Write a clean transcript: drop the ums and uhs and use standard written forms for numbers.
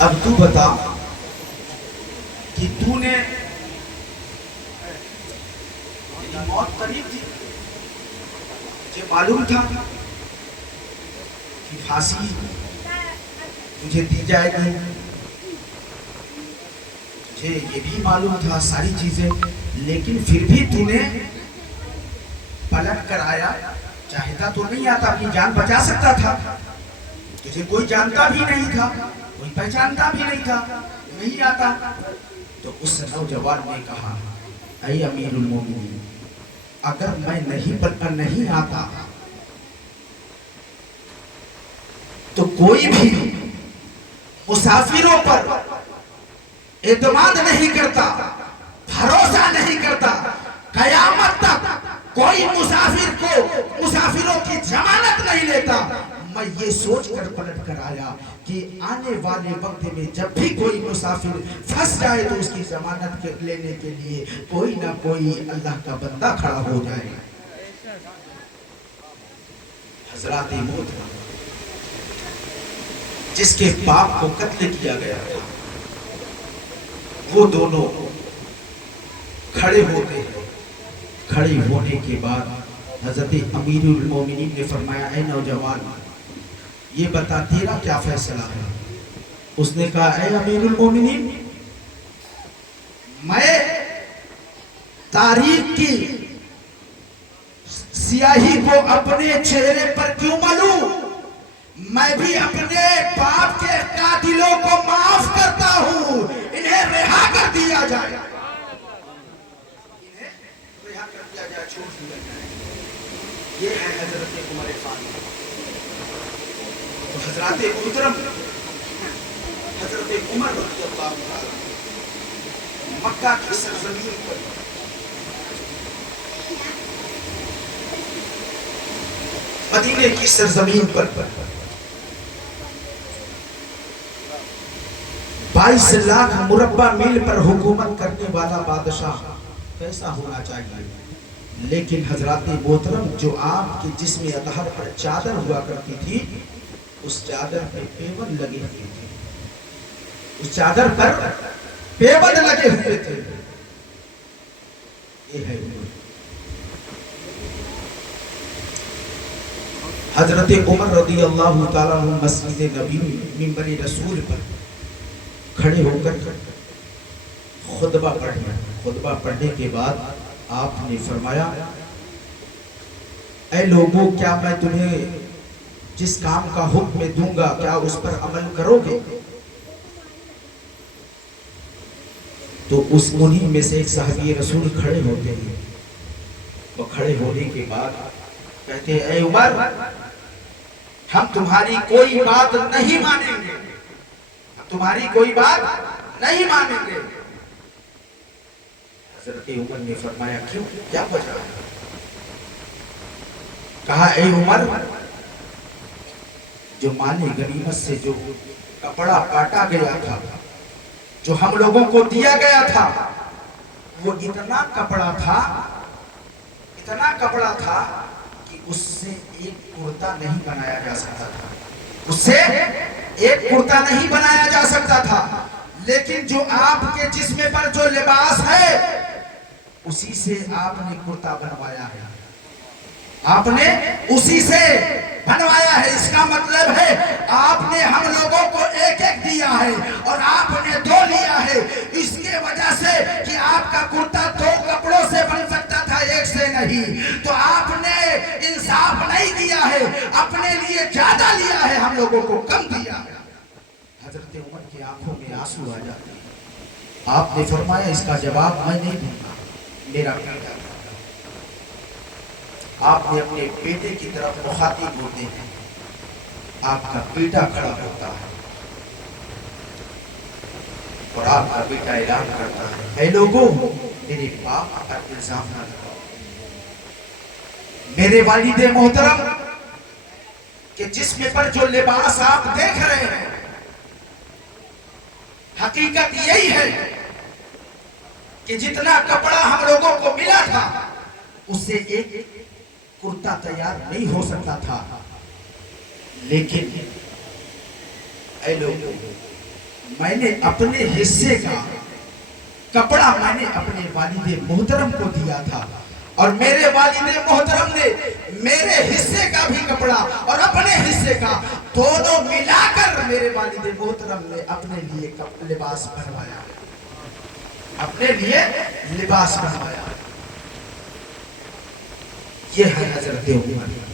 اب تو بتا کہ تو نے تیری موت قریب تھی، تجھے معلوم تھا کہ پھانسی تجھے دی جائے گی، تجھے یہ بھی معلوم تھا ساری چیزیں، لیکن پھر بھی تو نے پلٹ کر آیا۔ چاہتا تو نہیں آتا، اپنی جان بچا سکتا تھا، تجھے کوئی جانتا بھی نہیں تھا، کوئی پہچانتا بھی نہیں تھا، نہیں آتا۔ تو اس نوجوان نے کہا اے امیر المومنین، اگر میں نہیں آتا تو کوئی بھی مسافروں پر اعتماد نہیں کرتا، بھروسہ نہیں کرتا، قیامت تک کوئی مسافروں کی ضمانت نہیں لیتا۔ میں یہ سوچ کر پلٹ کر آیا کہ آنے والے وقت میں جب بھی کوئی مسافر پھنس جائے تو اس کی ضمانت لینے کے لیے کوئی نہ کوئی اللہ کا بندہ کھڑا ہو جائے۔ حضرات موت جس کے باپ کو قتل کیا گیا تھا، وہ دونوں کھڑے ہوتے ہیں۔ کھڑے ہونے کے بعد حضرت امیر المومنین نے فرمایا اے نوجوان، یہ بتا تیرا کیا فیصلہ ہے؟ اس نے کہا اے امیر المومنین، میں تاریخ کی سیاہی کو اپنے چہرے پر کیوں ملوں؟ میں بھی اپنے باپ کے قاتلوں کو معاف کرتا ہوں، انہیں رہا کر دیا جائے، چھوڑ دیا جائے۔ یہ ہے حضرت عمر فاروق۔ تو حضرات محترم، حضرت عمر رضی اللہ تعالی مکہ کی سرزمین پر مدینے کی سرزمین پر 22 لاکھ مربع میل پر حکومت کرنے والا بادشاہ کیسا ہونا چاہیے؟ لیکن حضرات محترم، جو آپ کے جسم اطہر پر چادر ہوا کرتی تھی، اس چادر پہ پیوند لگے ہوئے تھے، اس چادر پر پیوند لگے ہوئے تھے۔ یہ ہے عمر۔ حضرت عمر رضی اللہ تعالیٰ عنہ مسجد نبی منبر رسول پر کھڑے ہو کر خطبہ پڑھنا، خطبہ پڑھنے کے بعد آپ نے فرمایا اے لوگوں، کیا میں تمہیں جس کام کا حکم دوں گا کیا اس پر عمل کرو گے؟ تو اس انہی میں سے ایک صحابی رسول کھڑے ہوتے ہیں۔ وہ کھڑے ہونے کے بعد کہتے ہیں اے عمر، ہم تمہاری کوئی بات نہیں مانیں گے، ہم تمہاری کوئی بات نہیں مانیں گے۔ حضرت عمر نے فرمایا کیوں، کیا وجہ ہے؟ کہا اے عمر، جو مال غنیمت سے جو کپڑا کاٹا گیا تھا، جو ہم لوگوں کو دیا گیا تھا، وہ اتنا کپڑا تھا کہ اس سے ایک کرتا نہیں بنایا جا سکتا تھا، اس سے ایک کرتا نہیں بنایا جا سکتا تھا۔ لیکن جو آپ کے جسم پر جو لباس ہے، اسی سے آپ نے کرتا بنوایا ہے، آپ نے اسی سے بنوایا ہے۔ اس کا مطلب ہے آپ نے ہم لوگوں کو ایک ایک دیا ہے اور آپ نے 2 لیا ہے، اس کے وجہ سے کہ آپ کا کرتا 2 کپڑوں سے بن سکتا تھا، ایک سے نہیں۔ تو آپ نے انصاف نہیں دیا ہے، اپنے لیے زیادہ لیا ہے، ہم لوگوں کو کم دیا ہے۔ حضرت عمر کی آنکھوں میں آنسو آ جاتے ہیں۔ آپ نے فرمایا اس کا جواب میں نہیں دوں گا، میرا بیٹا۔ آپ نے اپنے بیٹے کی طرف مخاطب ہوتے ہیں، آپ کا بیٹا کھڑا ہوتا ہے اور آپ کا بیٹا اعلان کرتا ہے اے لوگوں، میرے باپ پر الزام نہ لگاؤ، میرے والد محترم کہ جسم پر جو لباس آپ دیکھ رہے ہیں، حقیقت یہی ہے کہ جتنا کپڑا ہم لوگوں کو ملا تھا، اس سے ایک کرتا تیار نہیں ہو سکتا تھا۔ لیکن اے لوگوں، میں نے اپنے حصے کا کپڑا میں نے اپنے والد محترم کو دیا تھا اور میرے والد محترم نے میرے حصے کا بھی کپڑا اور اپنے حصے کا دونوں ملا کر میرے والد محترم نے اپنے لیے لباس بنوایا، اپنے لیے لباس بنوایا۔ یہ ہے حضرت عمر۔